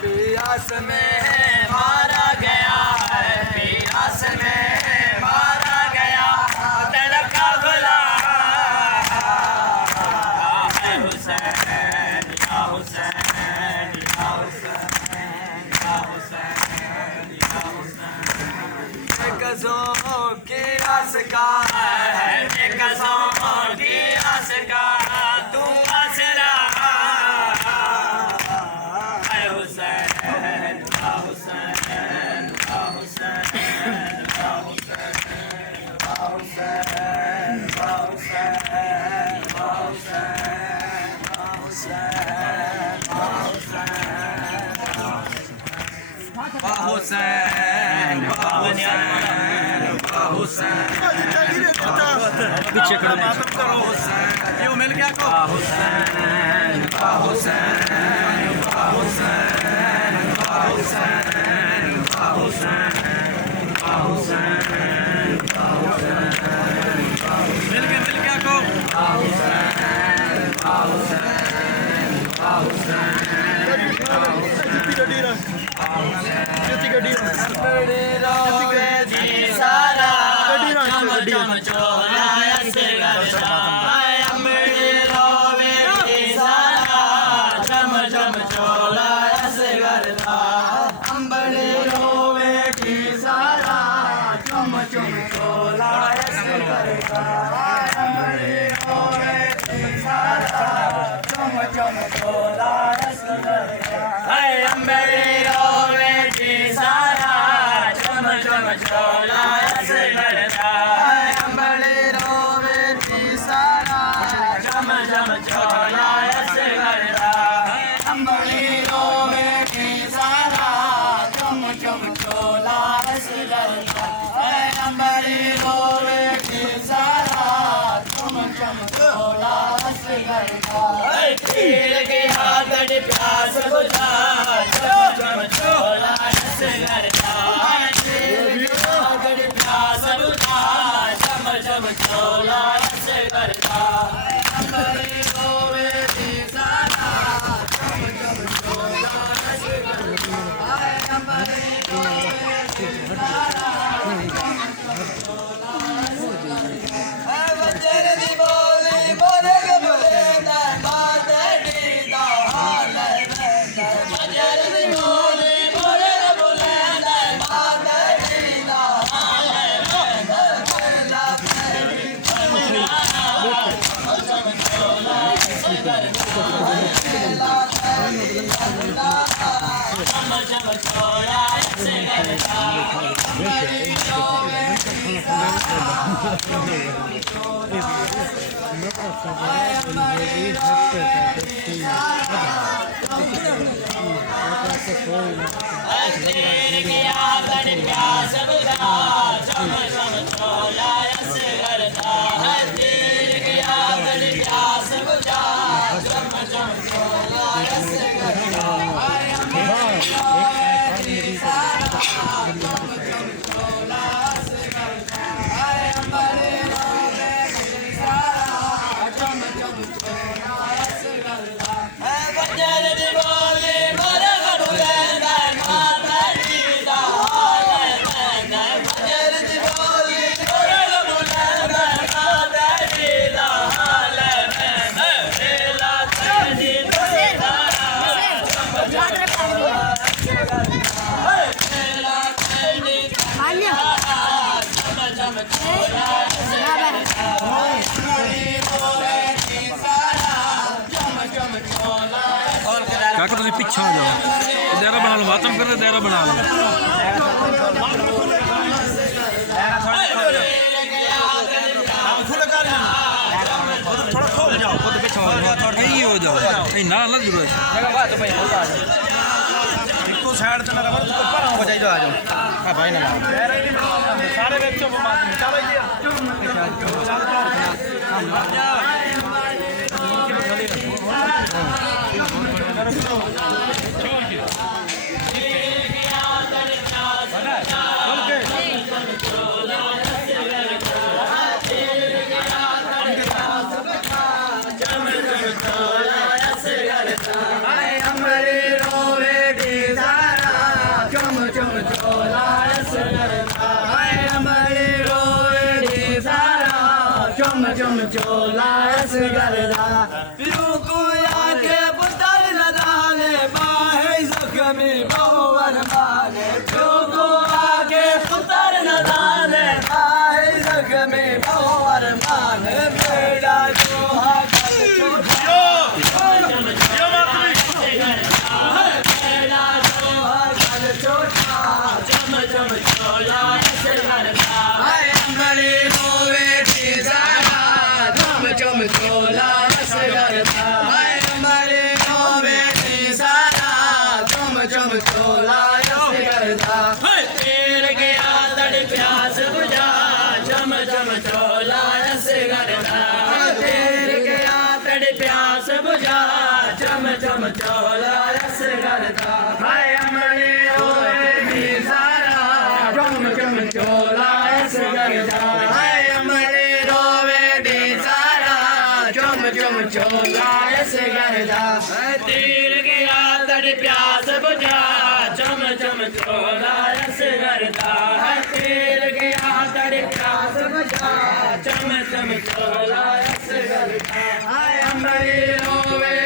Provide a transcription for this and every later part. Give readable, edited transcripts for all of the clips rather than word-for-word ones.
पियास में मारा गया है, पियास में मारा गया दिल का गुलाम है हुसैन या हुसैन या हुसैन या हुसैन या हुसैन। कसों की आस का है, कसों की आस का तू आसरा पीछे खड़ा यो मिल गया को हुसैन हुसैन हुसैन हुसैन हुसैन मिल गया को प्यास बुझा चम चोला करता प्यास बुझा चम चम चोला करता काका तुम पिछा हो जाओ, दायरा बना लो, मातम कर दायरा बना लो। थोड़ा खो जाओ, यही हो जाओ यही ना ना जरूरत इनको साइड से लगा तो पर हो जाए जो आ जाओ हां भाई ना सारे बच्चों को मार चलो ये चम चोला करदा रुको आके पुतर नदाने बाहे जख्मी बहुवर माने रुको आके पुतर नदाने बाहे जख्मी बहुवर माने बेड़ा जो चम चोला रस करता हाय अमली रोए सारा चम चम चोला रस करता हाय अमली रोवे दी सारा चम चम चोला रस करता तीर गया तड़ प्यास बुझा चम चम चोला रस करता तीर गया तड़ प्यास बुझा चम चम चोला रस करता हाय अमली रोवे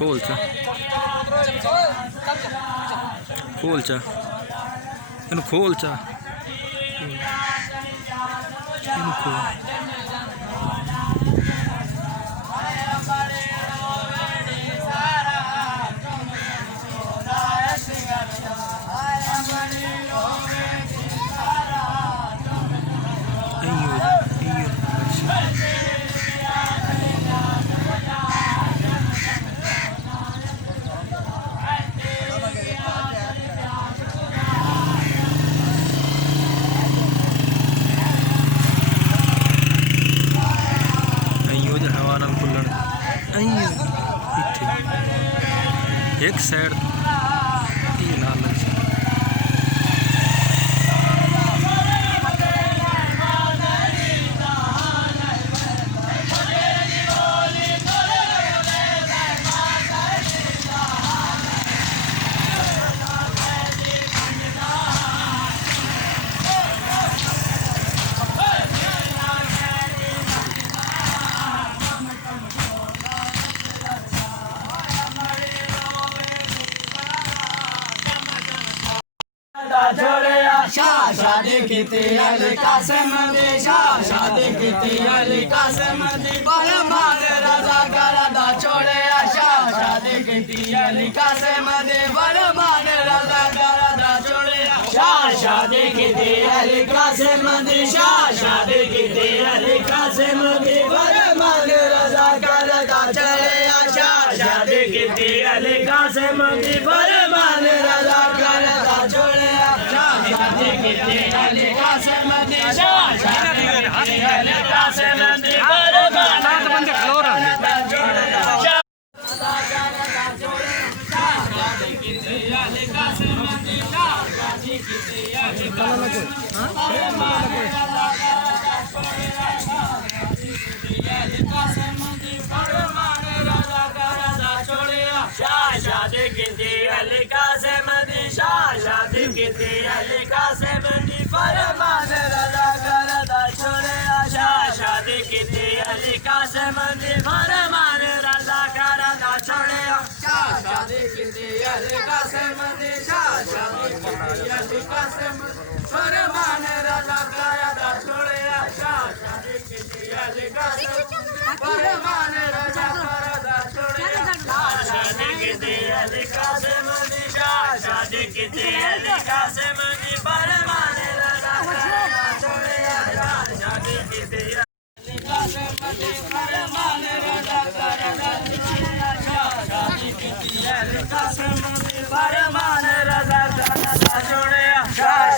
खोल चा खोल चा इनू खोल चा इनू खोल एक साइड ये लाल लग शादी कीती अली कासिम दी शादी कीती अली कासिम दी बरमान रजा करदा छोड़िया शादी कीती अली कासिम दी बरमान रजा करदा छोड़िया शादी कीती अली कासिम दी शादी कीती अली कासिम दी बरमान रजा करदा छोड़िया शादी कीती अली कासिम दी बरमान रजा करदा छोड़िया शादी कीती अली कासिम दी शादी कीती अली कासिम दी बरमान बंदे खलो रहे शादी कीती अली कासिम दी शादी कीती अली कासिम दी फरमान रजा करदा छोड़िया शादी कीती अली कासिम दी फरमान रजा करदा छोड़िया शादी कीती अली कासिम दी शादी कीती अली कासिम फरमान रजा करदा छोड़िया शादी कीती अली कासिम फरमान रजा करदा छोड़िया शादी कीती अली कासिम दी शादी कीती अली कासिम दी फरमान रजा करदा छोड़िया शादी कीती अली कासिम दी फरमान रजा करदा छोड़िया शादी कीती अली कासिम दी फरमान रजा करदा छोड़िया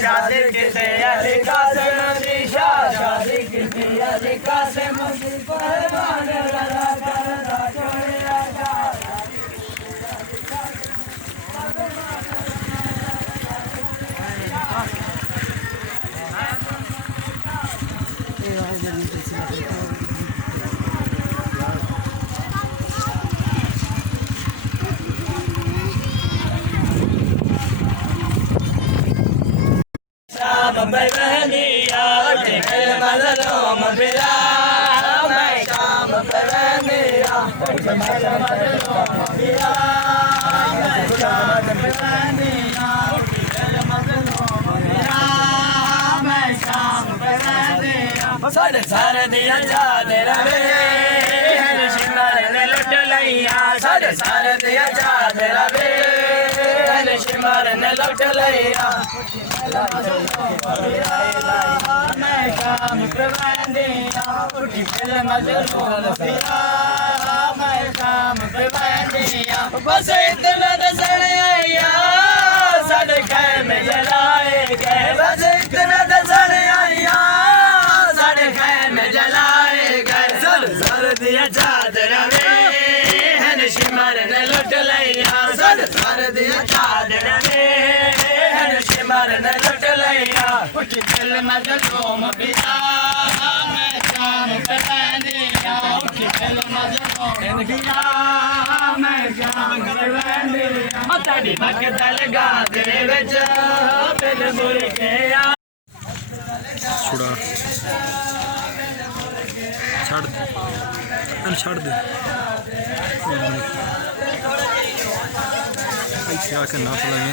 शादी कीती अली कासिम दी शादी कीती अली कासिम दी फरमान रजा करदा छोड़िया बहनिया मजलूम बिला मैं काम बहनिया मजलूम बिला मैं काम बहनिया मजलूम बिला मैं काम बहनिया सारे दिया जाने रवे शिमर ने लुट लिया सारे दिया जाने रवे शिमर ने लुट लिया मैं काम प्रबंधिया उठी फिल्म मजलूम फिरा मैं काम प्रबंधिया बस इतना दसण आया साढ़े घर में जलाए गए बस इतना दसण आया साढ़े घर में जलाए गए सर दिया चादर में शिमर ने लुट लिया सर दिया चादर में शिमर ने लुट लिया उठी दिल मजलूम पिता मैं काम करनिया उठी दिल मजलूम पिता मैं काम करनिया मताड़ी भगदल गा दे विच बिन बुरी के छुड़ा छड़ दे क्या के नफल में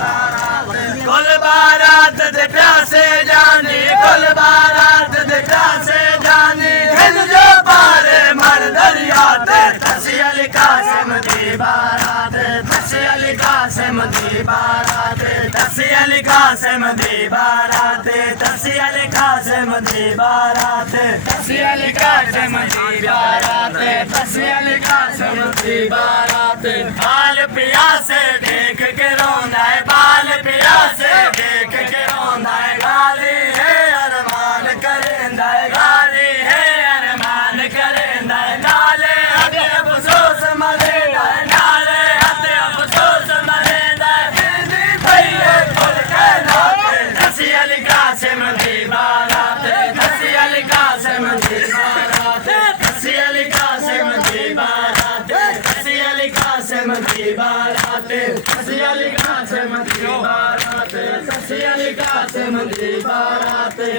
कुल बारात दे प्यासे जानी कुल बारात दे प्यासे जानी हिंद जो पारे मर दरिया ते तसी अली कासिम दी बारात तसी अली कासिम दी बारात तसी अली कासिम दी बारात तसी अली कासिम दी बारात तसी अली कासिम दी बारात तसी अली कासिम दी बारात बाल पिया से देख के रोना है बाल पिया से देख के रोना है गाली है अरमान करेंदा है गाली है अरमान करेंदा है नाले हते अफसोस मरेंदा है नाले हते अफसोस मरेंदा है दीदी भैया खुल के नाते तसी अली कासिम दी बारात तसी अली कासिम दी बारात तसी अली कासिम दी बारात तसी अली कासिम दी बारात तसी अली कासिम दी बारात तसी अली कासिम दी बारात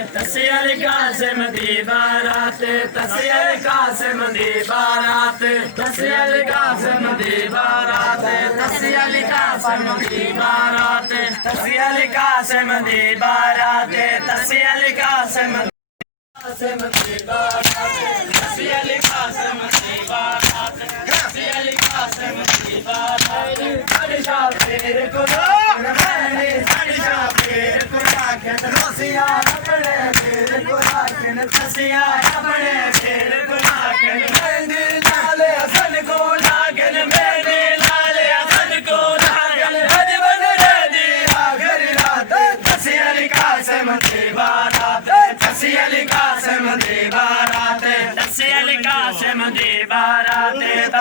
तसी अली कासिम दी बारात तसी अली कासिम दी बारात तसी अली कासिम दी बारात तसी अली कासिम दी बारात तसी अली कासिम दी बारात तसी अली कासिम कासिम दी बारात तसी अली कासिम दी बारात तसी अली कासिम दी बारात अरिशा फेर को मैंने अरिशा फेर को राखन तसिया अपने फेर को राखन तसिया अपने फेर को राखन मेहंदी लाले हसन को लागन मेहंदी लाले हसन को लागन हजबन रे दी आखिर रात तसी अली कासिम दी बारात तसी अली कासिम दी बारात तसी अली कासिम दी बारात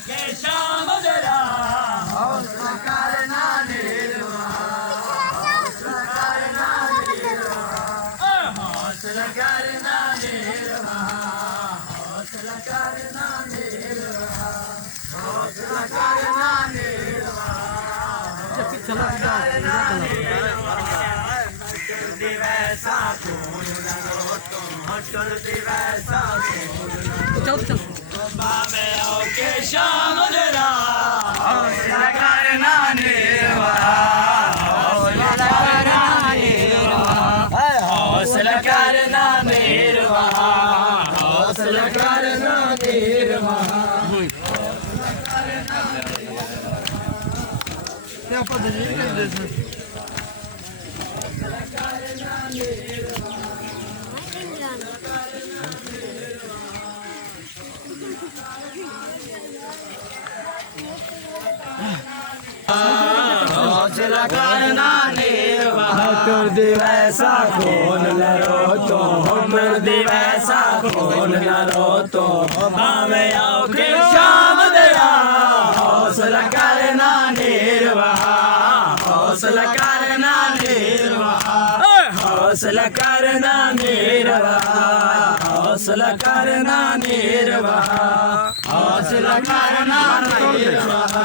शाम जरा हौसला करना निर्वा हौसला करना निर्वा हौसला करना निर्वा हौसला करना निर्वा हौसला करना निर्वा हौसला करना निर्वा वैसा खून लगो तुम हटल वैसा खून बाबे ओके शाम जरा हौसला करना निर्वा हौसला करना निर्वा हौसला करना निर्वा हौसला करना निर्वा क्या पता नहीं हौसला करना निर्वाह कर दे वैसा खून लड़ो तो कर दे वैसा खून लड़ो तो हमें आओगे शाम दया हौसला करना निर्वाह हौसला करना निर्वाह हौसला करना निर्वाह हौसला करना निर्वाह हौसला करना निर्वाह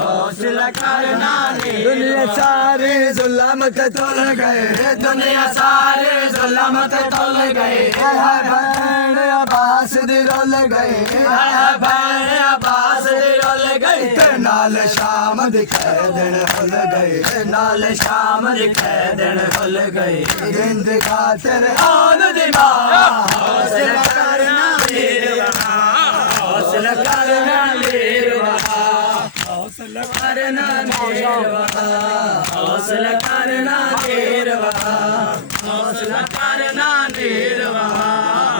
हौसला करना दुनिया सारे जुल्मत तोल गए दुनिया सारे जुल्मत तोल गए भैन अब्बास दी रोल गए भैन अब्बास दी रोल गए नाल शाम दिखे दिन हुल गए नाल शाम दिखे दिन हुल गए जिंद खातिर आन दिमा हौसला करना निर्वाह हौसला करना निर्वाह हौसला करना निर्वाह हौसला करना निर्वाह हौसला करना निर्वाह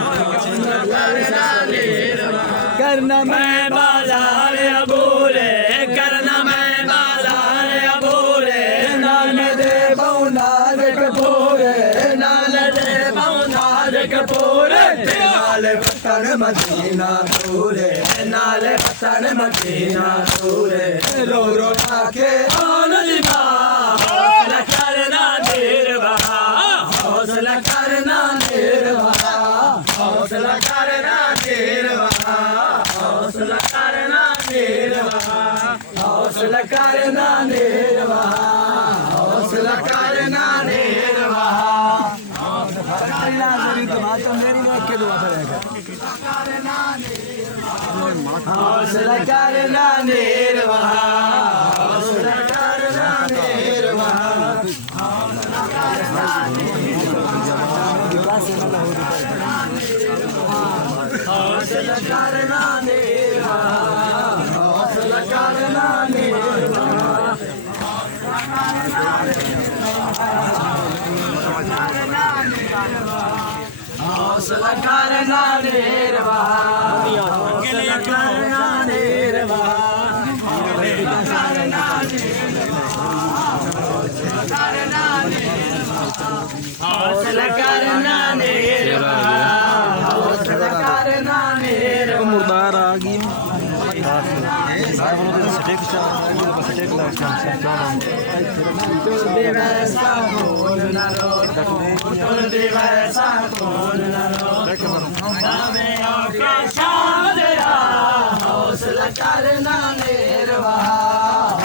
हौसला करना निर्वाह करना मैं बाजार अबूरे करना मैं बाजार अबूरे नाल दे बहुनाज कपूरे नाल दे बहुनाज कपूरे नाल वतन मदीना दूरे नाल वतन मदीना दूरे रो रो आके आन दिमा हौसला करना निर्वाह हौसला करना निर्वाह हौसला करना निर्वाह हौसला करना निर्वाह हौसला करना निर्वाह हौसला करना निर्वाह हौसला करना निर्वाह हौसला करना निर्वाह हौसला करना निर्वाह हौसला करना निर्वाह हौसला करना निर्वाह हौसला करना निर्वाह हौसला करना निर्वाह हौसला करना निर्वाह मुर्दार आ गई वैसा खून न रो वैसा खून न रो हमें आके शाम दया हौसला करना निर्वाह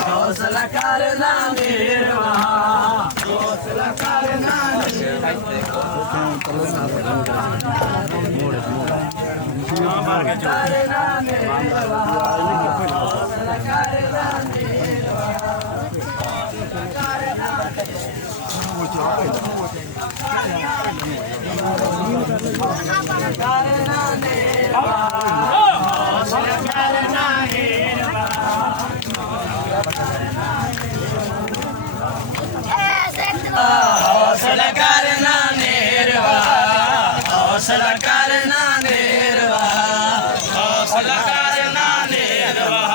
हौसला करना निर्वाह हौसला करना हौसला करना निर्वाह हौसला करना निर्वाह हौसला करना निर्वाह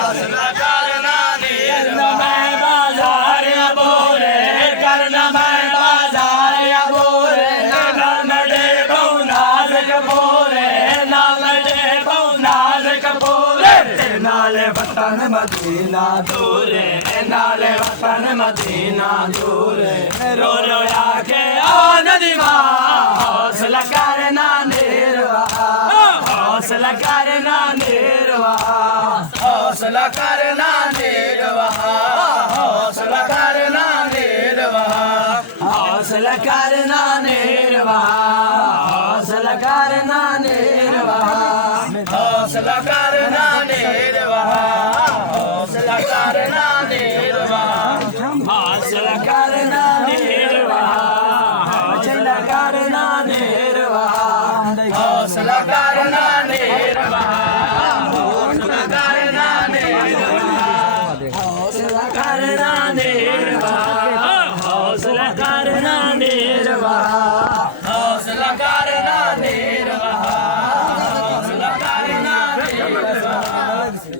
हौसला करना निर्वाह मैं बाजार बोले करना मैं बाजार बोले नालडे बहुनाज कपूरे नालडे बहुनाज कपूरे नाले वतन मदीना दूर नाले वतन मदीना दूर रो रो आके ओ नदीमा हौसला करना निर्वा हौसला करना निर्वा हौसला करना निर्वा हौसला करना निर्वा हौसला करना निर्वा हौसला करना निर्वा हौसला करना निर्वा हौसला करना निर्वा हौसला करना निर्वा हौसला करना निर्वा हौसला करना निर्वा हौसला करना निर्वा हौसला करना निर्वा हौसला करना निर्वा हौसला करना निर्वा हौसला करना निर्वा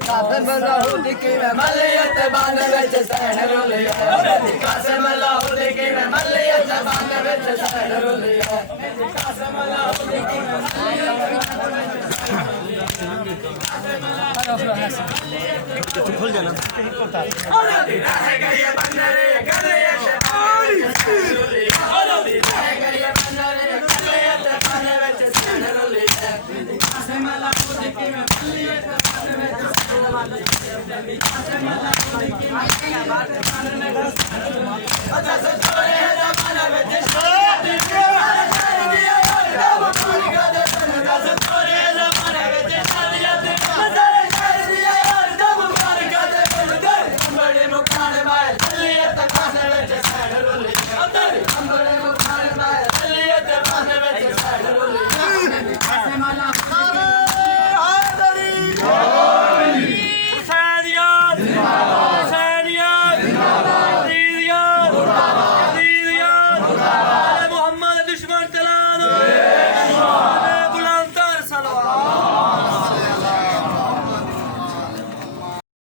कासम लाहौर की मलियत बांध विच सहन रुलिया कासम लाहौर की मलियत बांध विच सहन रुलिया कासम लाहौर की खुल जाना रह गई बंदरे गलियत पानी रह गई बंदरे गलियत पानी विच सहन रुलिया कासम लाहौर की मलियत बांध विच सहन रुलिया कासम लाहौर की